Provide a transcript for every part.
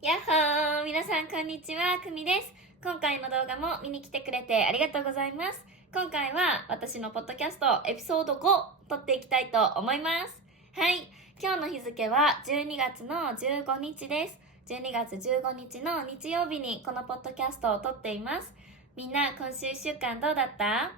やっほー、皆さんこんにちは、くみです。今回の動画も見に来てくれてありがとうございます。今回は私のポッドキャストエピソード5撮っていきたいと思います。はい、今日の日付は12月の15日です。12月15日の日曜日にこのポッドキャストを撮っています。みんな今週1週間どうだった？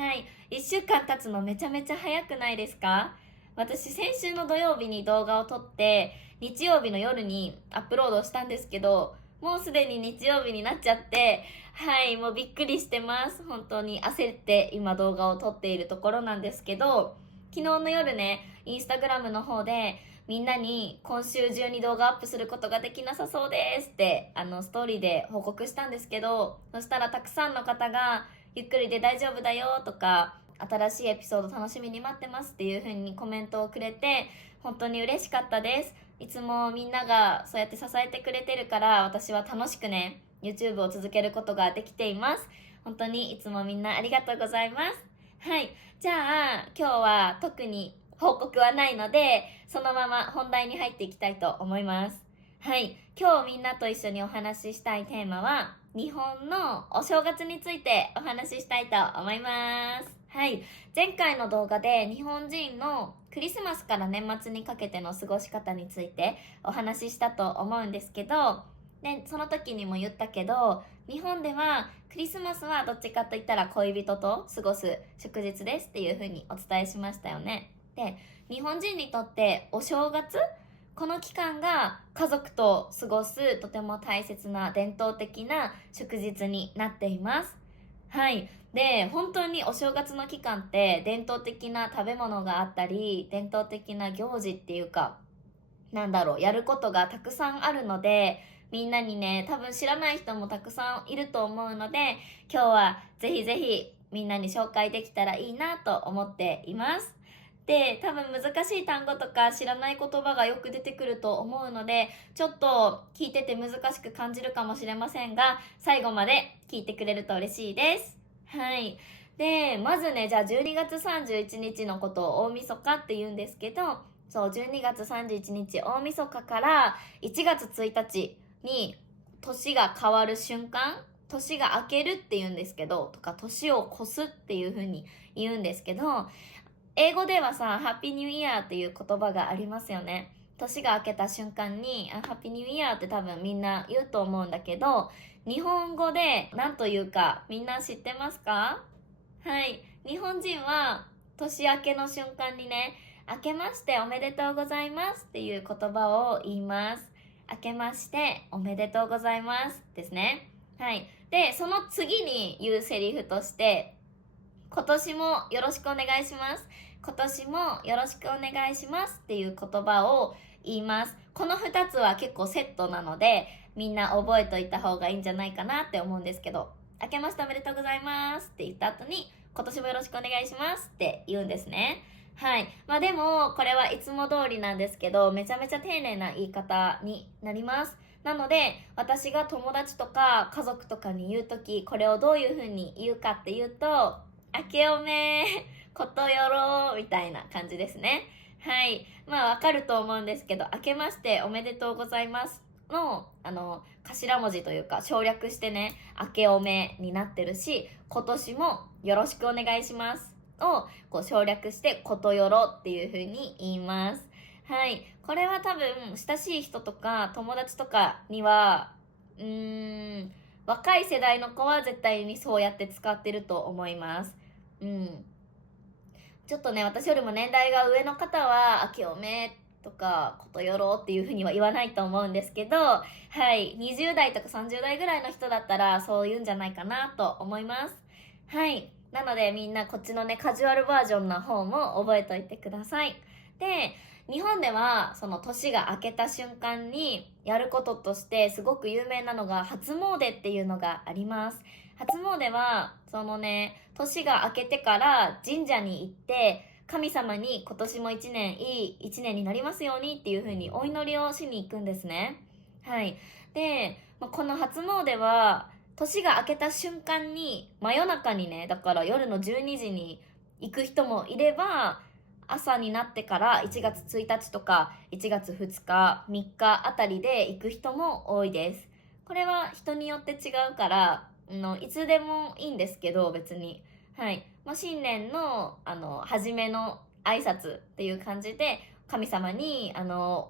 はい、1週間経つのめちゃめちゃ早くないですか？私先週の土曜日に動画を撮って日曜日の夜にアップロードしたんですけど、もうすでに日曜日になっちゃって、はい、もうびっくりしてます。本当に焦って今動画を撮っているところなんですけど、昨日の夜ね、インスタグラムの方でみんなに今週中に動画アップすることができなさそうですってストーリーで報告したんですけど、そしたらたくさんの方がゆっくりで大丈夫だよとか、新しいエピソード楽しみに待ってますっていう風にコメントをくれて、本当に嬉しかったです。いつもみんながそうやって支えてくれてるから、私は楽しくね YouTube を続けることができています。本当にいつもみんなありがとうございます。はい、じゃあ今日は特に報告はないので、そのまま本題に入っていきたいと思います。はい、今日みんなと一緒にお話ししたいテーマは日本のお正月についてお話ししたいと思います。はい、前回の動画で日本人のクリスマスから年末にかけての過ごし方についてお話ししたと思うんですけど、でその時にも言ったけど、日本ではクリスマスはどっちかといったら恋人と過ごす祝日ですっていう風にお伝えしましたよね。で、日本人にとってお正月、この期間が家族と過ごすとても大切な伝統的な祝日になっています。はい。で、本当にお正月の期間って伝統的な食べ物があったり、伝統的な行事っていうか、やることがたくさんあるので、みんなにね、多分知らない人もたくさんいると思うので、今日はぜひぜひみんなに紹介できたらいいなと思っています。で、多分難しい単語とか知らない言葉がよく出てくると思うので、ちょっと聞いてて難しく感じるかもしれませんが、最後まで聞いてくれると嬉しいです。はい。で、まずね、じゃあ12月31日のことを大晦日って言うんですけど、そう、12月31日大晦日から1月1日に年が変わる瞬間、年が明けるって言うんですけど、とか年を越すっていう風に言うんですけど、英語ではさ、ハッピーニューイヤーっていう言葉がありますよね。年が明けた瞬間に、ハッピーニューイヤーって多分みんな言うと思うんだけど、日本語で何というかみんな知ってますか？はい。日本人は年明けの瞬間にね、明けましておめでとうございますっていう言葉を言います。明けましておめでとうございますですね。はい。で、その次に言うセリフとして、今年もよろしくお願いします。今年もよろしくお願いしますっていう言葉を言います。この2つは結構セットなので、みんな覚えといた方がいいんじゃないかなって思うんですけど、明けましておめでとうございますって言った後に、今年もよろしくお願いしますって言うんですね。はい。まあでも、これはいつも通りなんですけど、めちゃめちゃ丁寧な言い方になります。なので、私が友達とか家族とかに言うとき、これをどういう風に言うかっていうと、明けおめことよろみたいな感じですね。はい。まあわかると思うんですけど、明けましておめでとうございますの、頭文字というか省略してね、明けおめになってるし、今年もよろしくお願いしますをこう省略してことよろっていう風に言います。はい。これは多分、親しい人とか友達とかには、若い世代の子は絶対にそうやって使ってると思います。うん。ちょっとね、私よりも年代が上の方は、明けおめとか、ことよろっていうふうには言わないと思うんですけど、はい、20代とか30代ぐらいの人だったら、そう言うんじゃないかなと思います。はい。なので、みんなこっちのね、カジュアルバージョンの方も覚えておいてください。で、日本では、その年が明けた瞬間にやることとして、すごく有名なのが、初詣っていうのがあります。初詣は、そのね、年が明けてから神社に行って、神様に今年も一年いい一年になりますようにっていう風にお祈りをしに行くんですね。はい。で、この初詣は、年が明けた瞬間に、真夜中にね、だから夜の12時に行く人もいれば、朝になってから1月1日とか1月2日、3日あたりで行く人も多いです。これは人によって違うから、いつでもいいんですけど、別に。はい。新年の、初めの挨拶っていう感じで、神様に、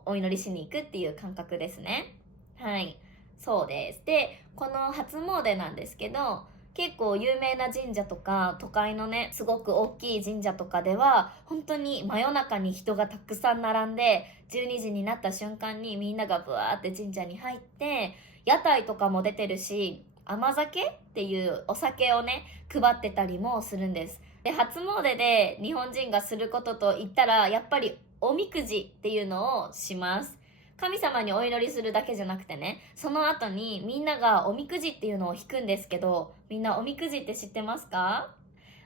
お祈りしに行くっていう感覚ですね。はい。そうです。で、この初詣なんですけど、結構有名な神社とか都会のねすごく大きい神社とかでは本当に真夜中に人がたくさん並んで12時になった瞬間にみんながブワーって神社に入って屋台とかも出てるし甘酒っていうお酒をね配ってたりもするんです。で初詣で日本人がすることといったらやっぱりおみくじっていうのをします。神様にお祈りするだけじゃなくてね、その後にみんながおみくじっていうのを引くんですけど、みんなおみくじって知ってますか？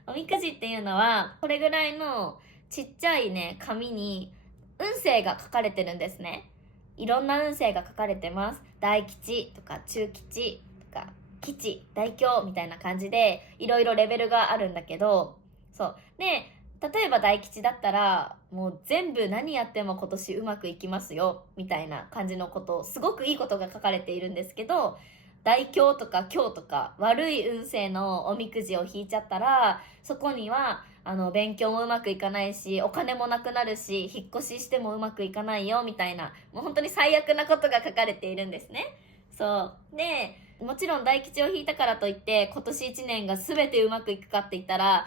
おみくじっていうのは、これぐらいのちっちゃいね、紙に運勢が書かれてるんですね。いろんな運勢が書かれてます。大吉とか中吉とか吉、大凶みたいな感じで、いろいろレベルがあるんだけど、そう。で、例えば大吉だったらもう全部何やっても今年うまくいきますよみたいな感じのことすごくいいことが書かれているんですけど、大凶とか凶とか悪い運勢のおみくじを引いちゃったらそこには勉強もうまくいかないしお金もなくなるし引っ越ししてもうまくいかないよみたいなもう本当に最悪なことが書かれているんですね。そうでもちろん大吉を引いたからといって今年1年が全てうまくいくかって言ったら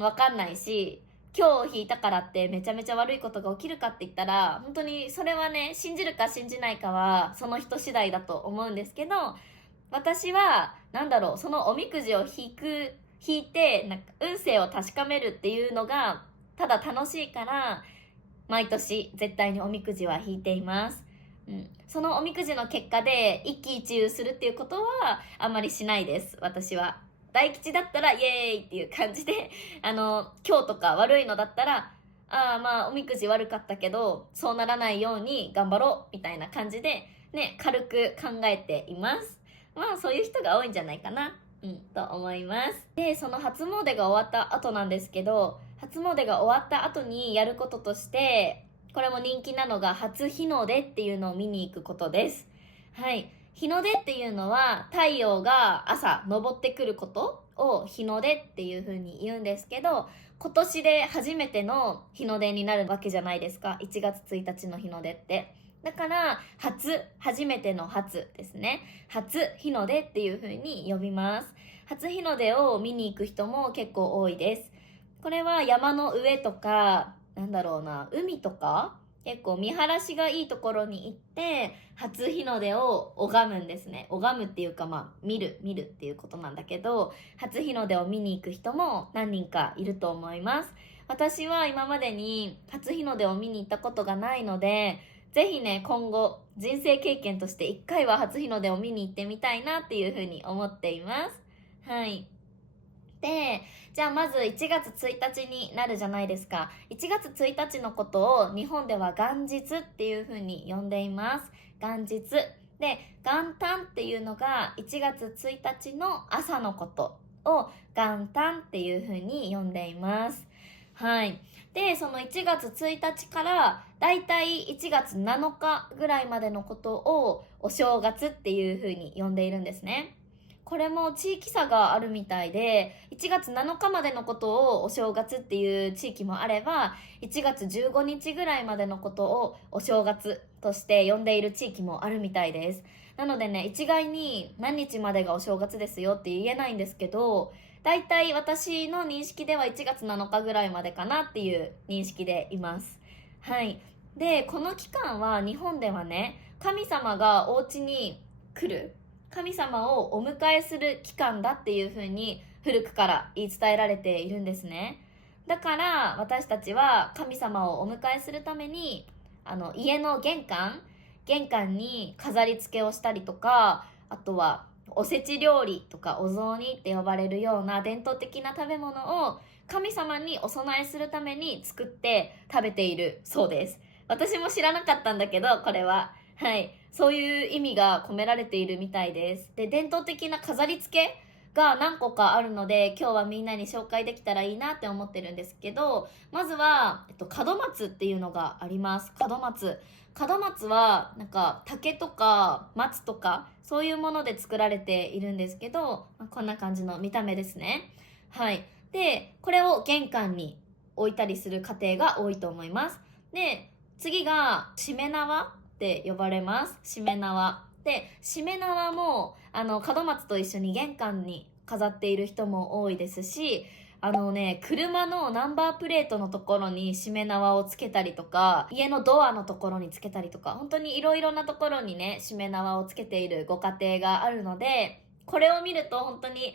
わかんないし、今日引いたからってめちゃめちゃ悪いことが起きるかって言ったら、本当にそれはね、信じるか信じないかはその人次第だと思うんですけど、私は、そのおみくじを引いて、なんか運勢を確かめるっていうのが、ただ楽しいから、毎年絶対におみくじは引いています。そのおみくじの結果で一喜一憂するっていうことはあんまりしないです、私は。大吉だったらイエーイっていう感じで今日とか悪いのだったらおみくじ悪かったけどそうならないように頑張ろうみたいな感じでね軽く考えています。そういう人が多いんじゃないかなと思います。でその初詣が終わった後なんですけど、初詣が終わった後にやることとしてこれも人気なのが初日の出っていうのを見に行くことです。はい。日の出っていうのは太陽が朝昇ってくることを日の出っていう風に言うんですけど、今年で初めての日の出になるわけじゃないですか。1月1日の日の出って。だから初めての初ですね。初日の出っていう風に呼びます。初日の出を見に行く人も結構多いです。これは山の上とか海とか結構見晴らしがいいところに行って初日の出を拝むんですね。拝むっていうか見るっていうことなんだけど、初日の出を見に行く人も何人かいると思います。私は今までに初日の出を見に行ったことがないので、ぜひね今後人生経験として1回は初日の出を見に行ってみたいなっていうふうに思っています。はい。でじゃあまず1月1日になるじゃないですか。1月1日のことを日本では元日っていう風に呼んでいます。元日で元旦っていうのが1月1日の朝のことを元旦っていう風に呼んでいます。はい。でその1月1日からだいたい1月7日ぐらいまでのことをお正月っていう風に呼んでいるんですね。これも地域差があるみたいで、1月7日までのことをお正月っていう地域もあれば、1月15日ぐらいまでのことをお正月として呼んでいる地域もあるみたいです。なのでね、一概に何日までがお正月ですよって言えないんですけど、だいたい私の認識では1月7日ぐらいまでかなっていう認識でいます。はい。で、この期間は日本ではね、神様がお家に来る。神様をお迎えする期間だっていう風に古くから言い伝えられているんですね。だから私たちは神様をお迎えするために家の玄関に飾り付けをしたりとか、あとはおせち料理とかお雑煮って呼ばれるような伝統的な食べ物を神様にお供えするために作って食べているそうです。私も知らなかったんだけどこれははいそういう意味が込められているみたいです。で伝統的な飾り付けが何個かあるので、今日はみんなに紹介できたらいいなって思ってるんですけど、まずは、門松っていうのがあります。門松。門松はなんか竹とか松とかそういうもので作られているんですけど、こんな感じの見た目ですね。はい。で、これを玄関に置いたりする家庭が多いと思います。で、次がしめ縄って呼ばれます。しめ縄。で、しめ縄も門松と一緒に玄関に飾っている人も多いですし、車のナンバープレートのところにしめ縄をつけたりとか、家のドアのところにつけたりとか、本当にいろいろなところにね、しめ縄をつけているご家庭があるので、これを見ると本当に、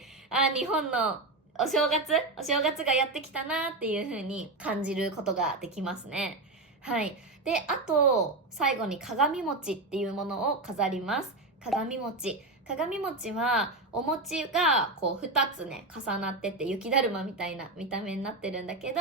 日本のお正月がやってきたなっていう風に感じることができますね。はい。で、あと、最後に鏡餅っていうものを飾ります。鏡餅。鏡餅はお餅がこう2つね重なってて、雪だるまみたいな見た目になってるんだけど、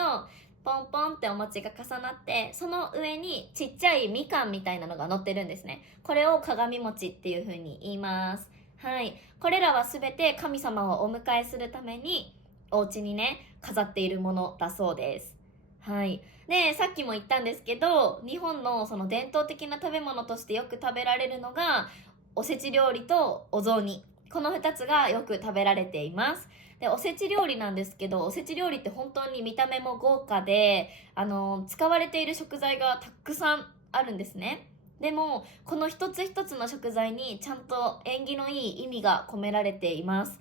ポンポンってお餅が重なって、その上にちっちゃいみかんみたいなのが乗ってるんですね。これを鏡餅っていう風に言います。はい。これらはすべて神様をお迎えするためにお家にね飾っているものだそうです。はい。で、さっきも言ったんですけど、日本のその伝統的な食べ物としてよく食べられるのがおせち料理とお雑煮。この2つがよく食べられています。で、おせち料理なんですけど、おせち料理って本当に見た目も豪華で、使われている食材がたくさんあるんですね。でも、この一つ一つの食材にちゃんと縁起のいい意味が込められています。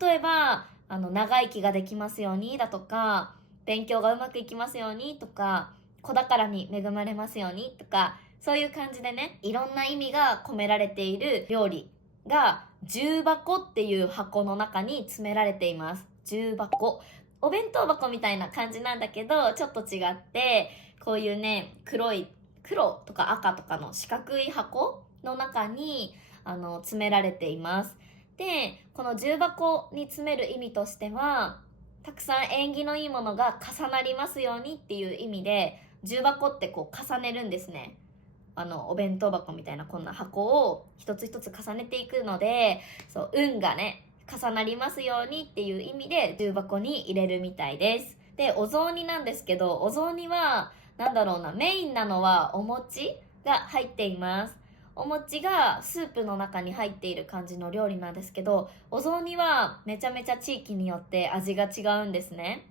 例えば、長生きができますようにだとか、勉強がうまくいきますようにとか、子宝に恵まれますようにとか、そういう感じでね、いろんな意味が込められている料理が重箱っていう箱の中に詰められています。重箱。お弁当箱みたいな感じなんだけど、ちょっと違って、こういうね、黒とか赤とかの四角い箱の中に詰められています。で、この重箱に詰める意味としては、たくさん縁起のいいものが重なりますようにっていう意味で、重箱ってこう重ねるんですね。お弁当箱みたいなこんな箱を一つ一つ重ねていくので、そう運がね重なりますようにっていう意味で重箱に入れるみたいです。で、お雑煮なんですけど、お雑煮はメインなのはお餅が入っています。お餅がスープの中に入っている感じの料理なんですけど、お雑煮はめちゃめちゃ地域によって味が違うんですね。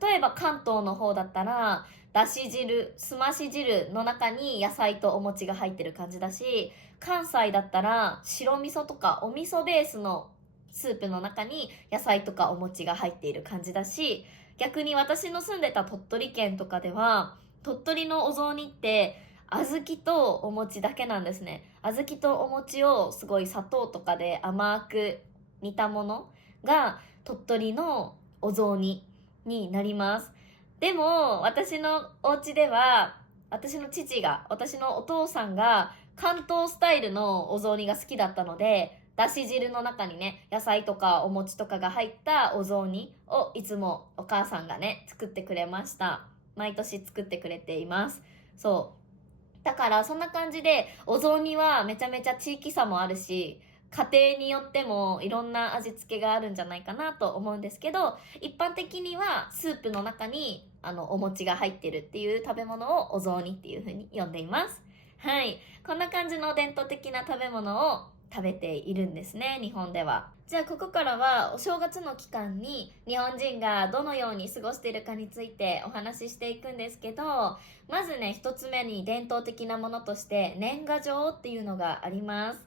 例えば関東の方だったら、だし汁、すまし汁の中に野菜とお餅が入ってる感じだし、関西だったら白味噌とかお味噌ベースのスープの中に野菜とかお餅が入っている感じだし、逆に私の住んでた鳥取県とかでは、鳥取のお雑煮って小豆とお餅だけなんですね。小豆とお餅をすごい砂糖とかで甘く煮たものが鳥取のお雑煮になります。でも私のお家では、私のお父さんが関東スタイルのお雑煮が好きだったので、だし汁の中にね野菜とかお餅とかが入ったお雑煮をいつもお母さんがね作ってくれました。毎年作ってくれています。そうだからそんな感じで、お雑煮はめちゃめちゃ地域差もあるし、家庭によってもいろんな味付けがあるんじゃないかなと思うんですけど、一般的にはスープの中にお餅が入ってるっていう食べ物をお雑煮っていう風に呼んでいます。はい。こんな感じの伝統的な食べ物を食べているんですね、日本では。じゃあここからはお正月の期間に日本人がどのように過ごしているかについてお話ししていくんですけど、まずね、一つ目に伝統的なものとして年賀状っていうのがあります。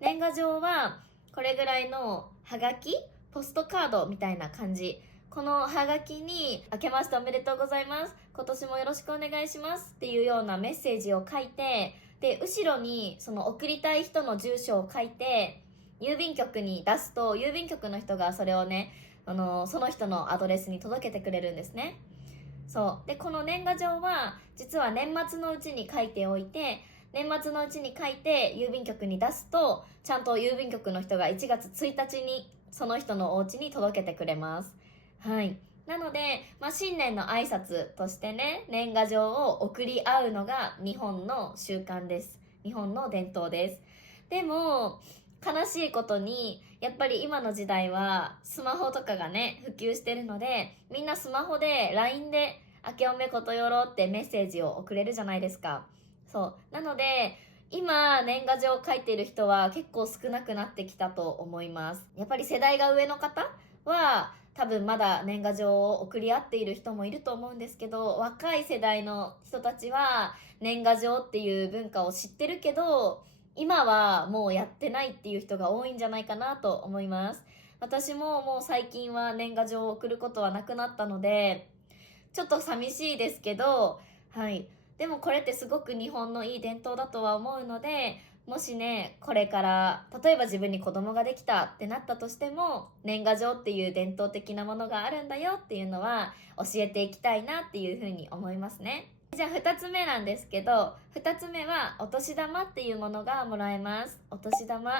年賀状はこれぐらいのハガキ、ポストカードみたいな感じ。このハガキに明けましておめでとうございます、今年もよろしくお願いしますっていうようなメッセージを書いて、で後ろにその送りたい人の住所を書いて郵便局に出すと、郵便局の人がそれをねその人のアドレスに届けてくれるんですね。そうで、この年賀状は実は年末のうちに書いておいて、年末のうちに書いて郵便局に出すと、ちゃんと郵便局の人が1月1日にその人のお家に届けてくれます。はい。なので、新年の挨拶としてね、年賀状を送り合うのが日本の習慣です。日本の伝統です。でも悲しいことにやっぱり今の時代はスマホとかがね普及してるので、みんなスマホで LINE で明けおめことよろってメッセージを送れるじゃないですか。そうなので今年賀状を書いている人は結構少なくなってきたと思います。やっぱり世代が上の方は多分まだ年賀状を送り合っている人もいると思うんですけど、若い世代の人たちは年賀状っていう文化を知ってるけど今はもうやってないっていう人が多いんじゃないかなと思います。私ももう最近は年賀状を送ることはなくなったのでちょっと寂しいですけど、はい。でもこれってすごく日本のいい伝統だとは思うので、もしね、これから例えば自分に子供ができたってなったとしても、年賀状っていう伝統的なものがあるんだよっていうのは教えていきたいなっていうふうに思いますね。じゃあ2つ目なんですけど、2つ目はお年玉っていうものがもらえます。お年玉。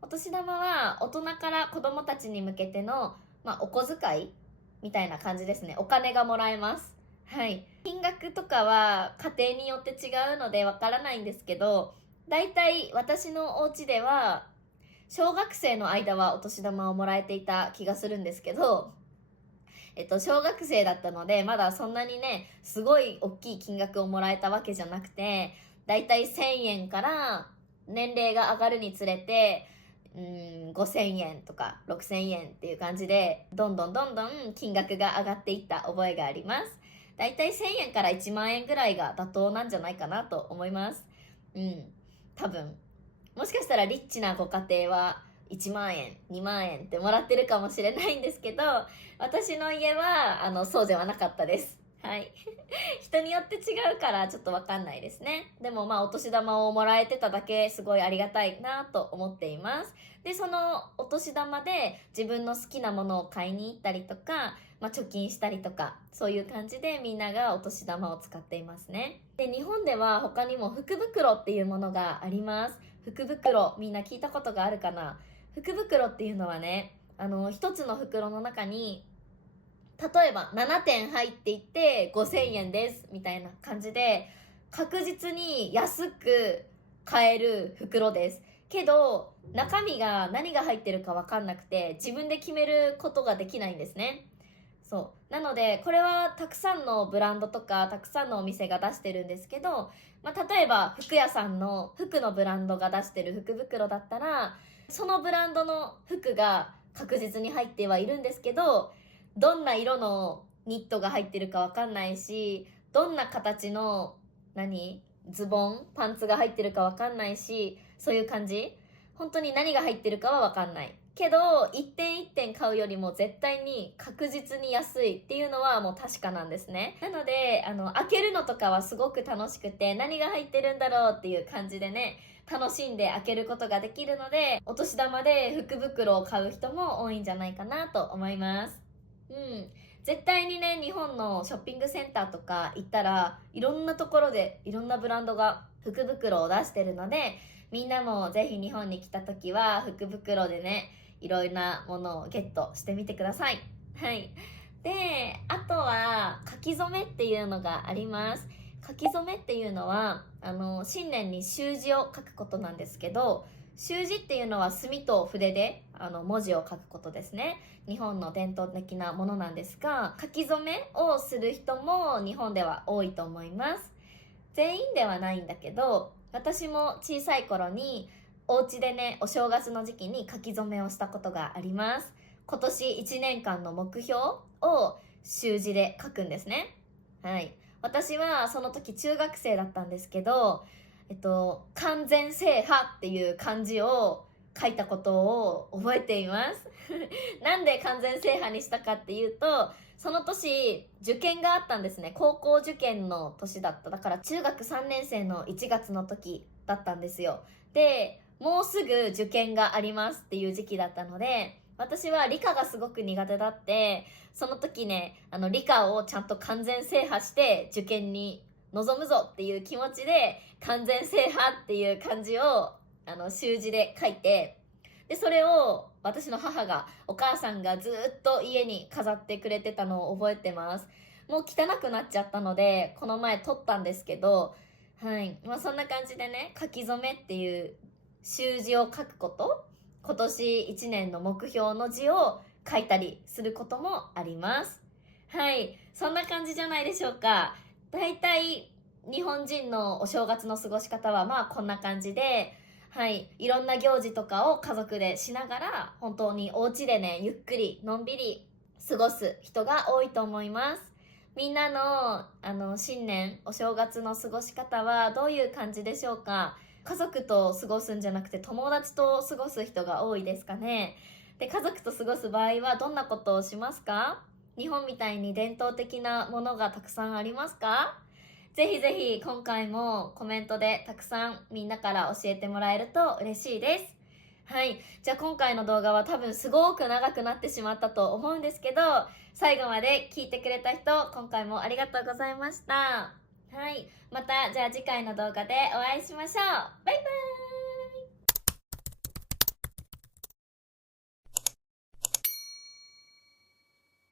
お年玉は大人から子供たちに向けての、お小遣いみたいな感じですね。お金がもらえます。はい。金額とかは家庭によって違うのでわからないんですけど、だいたい私のお家では小学生の間はお年玉をもらえていた気がするんですけど、小学生だったのでまだそんなにねすごい大きい金額をもらえたわけじゃなくて、だいたい1000円から年齢が上がるにつれて5000円とか6000円っていう感じでどんどん金額が上がっていった覚えがあります。だいたい1000円から1万円ぐらいが妥当なんじゃないかなと思います。多分もしかしたらリッチなご家庭は1万円2万円ってもらってるかもしれないんですけど、私の家はそうではなかったです。はい人によって違うからちょっとわかんないですね。でもお年玉をもらえてただけすごいありがたいなと思っています。でそのお年玉で自分の好きなものを買いに行ったりとか、貯金したりとかそういう感じでみんながお年玉を使っていますね。で日本では他にも福袋っていうものがあります。福袋みんな聞いたことがあるかな。福袋っていうのはね、一つの袋の中に例えば7点入っていて5000円ですみたいな感じで確実に安く買える袋ですけど、中身が何が入ってるか分かんなくて自分で決めることができないんですね。そうなのでこれはたくさんのブランドとかたくさんのお店が出してるんですけど、例えば服屋さんの服のブランドが出してる福袋だったらそのブランドの服が確実に入ってはいるんですけど、どんな色のニットが入ってるかわかんないし、どんな形のズボンパンツが入ってるかわかんないし、そういう感じ。本当に何が入ってるかはわかんないけど一点一点買うよりも絶対に確実に安いっていうのはもう確かなんですね。なので開けるのとかはすごく楽しくて、何が入ってるんだろうっていう感じでね楽しんで開けることができるので、お年玉で福袋を買う人も多いんじゃないかなと思います。絶対にね日本のショッピングセンターとか行ったらいろんなところでいろんなブランドが福袋を出してるので、みんなもぜひ日本に来た時は福袋でねいろいろなものをゲットしてみてください。はい。であとは書き初めっていうのがあります。書き初めっていうのは新年に習字を書くことなんですけど、習字っていうのは墨と筆で文字を書くことですね。日本の伝統的なものなんですが、書き初めをする人も日本では多いと思います。全員ではないんだけど、私も小さい頃にお家でねお正月の時期に書き初めをしたことがあります。今年1年間の目標を習字で書くんですね。はい。私はその時中学生だったんですけど、完全制覇っていう漢字を書いたことを覚えていますなんで完全制覇にしたかっていうと、その年受験があったんですね。高校受験の年だった。だから中学3年生の1月の時だったんですよ。でもうすぐ受験がありますっていう時期だったので、私は理科がすごく苦手だって、その時ね理科をちゃんと完全制覇して受験に臨むぞっていう気持ちで完全制覇っていう漢字を習字で書いて、でそれを私のお母さんがずっと家に飾ってくれてたのを覚えてます。もう汚くなっちゃったのでこの前取ったんですけど、はい、そんな感じでね書き初めっていう習字を書くこと今年1年の目標の字を書いたりすることもあります。はい、そんな感じじゃないでしょうか。だいたい日本人のお正月の過ごし方はまあこんな感じで、はい、いろんな行事とかを家族でしながら、本当にお家でね、ゆっくりのんびり過ごす人が多いと思います。みんなの新年お正月の過ごし方はどういう感じでしょうか。家族と過ごすんじゃなくて友達と過ごす人が多いですかね。で、家族と過ごす場合はどんなことをしますか？日本みたいに伝統的なものがたくさんありますか？ぜひぜひ今回もコメントでたくさんみんなから教えてもらえると嬉しいです。はい。じゃあ今回の動画は多分すごく長くなってしまったと思うんですけど、最後まで聞いてくれた人、今回もありがとうございました。はい。また、じゃあ次回の動画でお会いしましょう。バイバーイ。